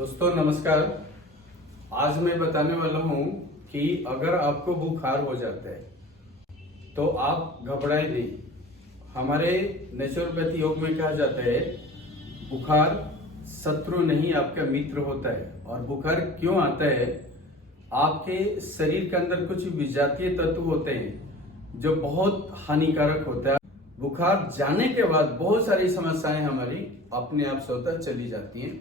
दोस्तों नमस्कार। आज मैं बताने वाला हूँ कि अगर आपको बुखार हो जाता है तो आप घबराए नहीं। हमारे नेचुरोपैथी योग में कहा जाता है बुखार शत्रु नहीं आपका मित्र होता है। और बुखार क्यों आता है? आपके शरीर के अंदर कुछ विजातीय तत्व होते हैं जो बहुत हानिकारक होता है। बुखार जाने के बाद बहुत सारी समस्याएं हमारी अपने आप स्वतः चली जाती हैं।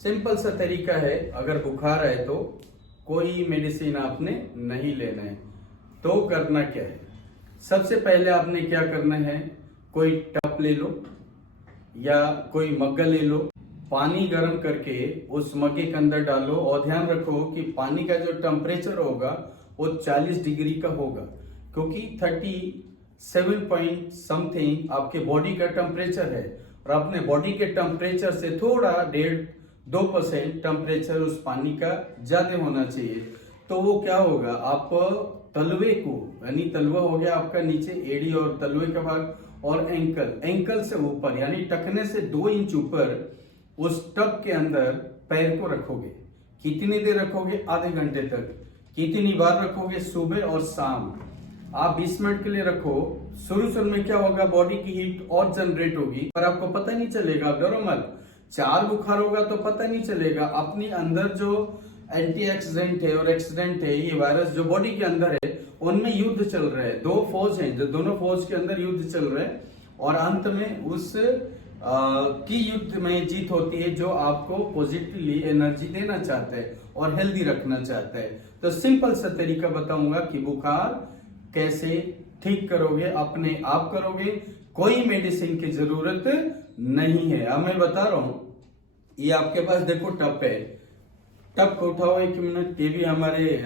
सिंपल सा तरीका है, अगर बुखार आए तो कोई मेडिसिन आपने नहीं लेना है। तो करना क्या है? सबसे पहले आपने क्या करना है, कोई टप ले लो या कोई मग्गा ले लो, पानी गर्म करके उस मग्गे के अंदर डालो और ध्यान रखो कि पानी का जो टेम्परेचर होगा वो 40 डिग्री का होगा, क्योंकि 37 पॉइंट समथिंग आपके बॉडी का टेम्परेचर है और अपने बॉडी के टेम्परेचर से थोड़ा 1.5-2% टेम्परेचर उस पानी का ज्यादा होना चाहिए। तो वो क्या होगा, आप तलवे को, यानी तलवा हो गया आपका नीचे एड़ी और तलवे का भाग, और एंकल से ऊपर यानी टखने से 2 इंच ऊपर उस टब के अंदर पैर को रखोगे। कितनी देर रखोगे? आधे घंटे तक। कितनी बार रखोगे? सुबह और शाम। आप 20 मिनट के लिए रखो। शुरू में क्या होगा, बॉडी की हीट और जनरेट होगी, पर आपको पता नहीं चलेगा। डरो मत, 4 बुखार होगा तो पता नहीं चलेगा। अपनी अंदर जो एंटीऑक्सीडेंट है और एक्सीडेंट है, ये वायरस जो बॉडी के अंदर है, उनमें युद्ध चल रहा है। 2 फौज हैं, जो दोनों फौज के अंदर युद्ध चल रहा है और अंत में उस की युद्ध में जीत होती है जो आपको पॉजिटिवली एनर्जी देना चाहता है और हेल्दी रखना चाहता है। तो सिंपल सा तरीका बताऊंगा कि बुखार कैसे ठीक करोगे, अपने आप करोगे, कोई मेडिसिन की जरूरत नहीं है। अब मैं बता रहा हूं, ये आपके पास देखो टप है, टप को उठाओ 1 मिनट। ये भी हमारे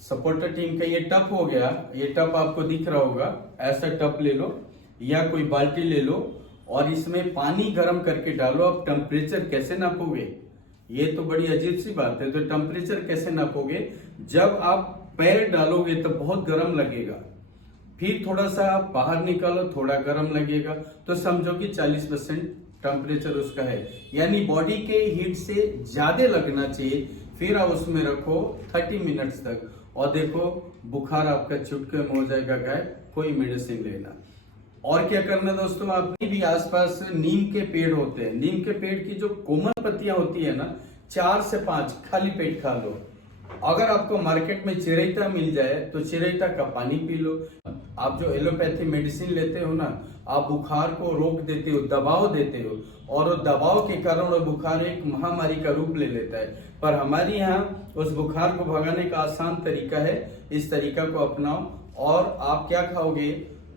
सपोर्टर टीम का ये टप हो गया। ये टप आपको दिख रहा होगा, ऐसा टप ले लो या कोई बाल्टी ले लो और इसमें पानी गर्म करके डालो। अब टेम्परेचर कैसे नापोगे? ये तो बड़ी अजीब सी बात है। तो टेम्परेचर कैसे नापोगे? जब आप पैर डालोगे तो बहुत गर्म लगेगा, फिर थोड़ा सा बाहर निकालो, थोड़ा गर्म लगेगा, तो समझो कि 40% टेम्परेचर उसका है, यानी बॉडी के हीट से ज्यादा लगना चाहिए। फिर आप उसमें रखो 30 मिनट्स तक और देखो बुखार आपका चुटके में हो जाएगा गायब। कोई मेडिसिन लेना। और क्या करना दोस्तों, आपके भी आसपास नीम के पेड़ होते हैं। नीम के पेड़ की जो कोमल पत्तियां होती है ना, 4 से 5 खाली पेट खा लो। अगर आपको मार्केट में चिरैता मिल जाए तो चिरैता का पानी पी लो। आप जो एलोपैथी मेडिसिन लेते हो ना, आप बुखार को रोक देते हो, दबाव देते हो, और वो दबाव के कारण वो बुखार एक महामारी का रूप ले लेता है। पर हमारे यहाँ उस बुखार को भगाने का आसान तरीका है। इस तरीका को अपनाओ और आप क्या खाओगे,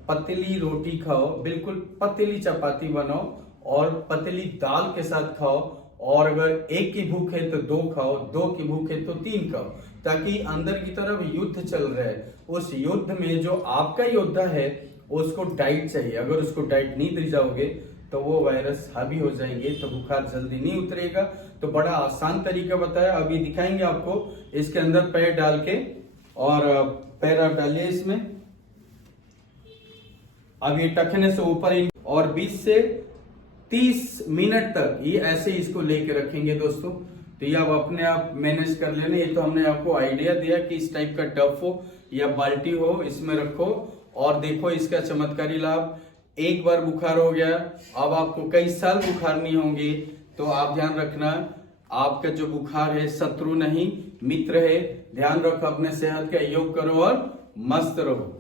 पतली रोटी खाओ, बिल्कुल पतली चपाती बनाओ और पतली दाल के साथ खाओ। और अगर 1 की भूख है तो 2 खाओ, 2 की भूख है तो 3 खाओ, ताकि अंदर की तरफ युद्ध चल रहा है, उस युद्ध में जो आपका योद्धा है उसको डाइट चाहिए। अगर उसको डाइट नहीं दे जाओगे तो वो वायरस हावी हो जाएंगे, तो बुखार जल्दी नहीं उतरेगा। तो बड़ा आसान तरीका बताया, अभी दिखाएंगे आपको। इसके अंदर पैर डाल के, और पैर आप डालिए इसमें। अब ये टखने से ऊपर और 20 से 30 मिनट तक ये ऐसे इसको लेके रखेंगे दोस्तों। तो ये आप अपने आप मैनेज कर लेना। ये तो हमने आपको आइडिया दिया कि इस टाइप का टब हो या बाल्टी हो, इसमें रखो और देखो इसका चमत्कारी लाभ। एक बार बुखार हो गया, अब आपको कई साल बुखार नहीं होंगे। तो आप ध्यान रखना, आपका जो बुखार है शत्रु नहीं मित्र है। ध्यान रखो, अपने सेहत का योग करो और मस्त रहो।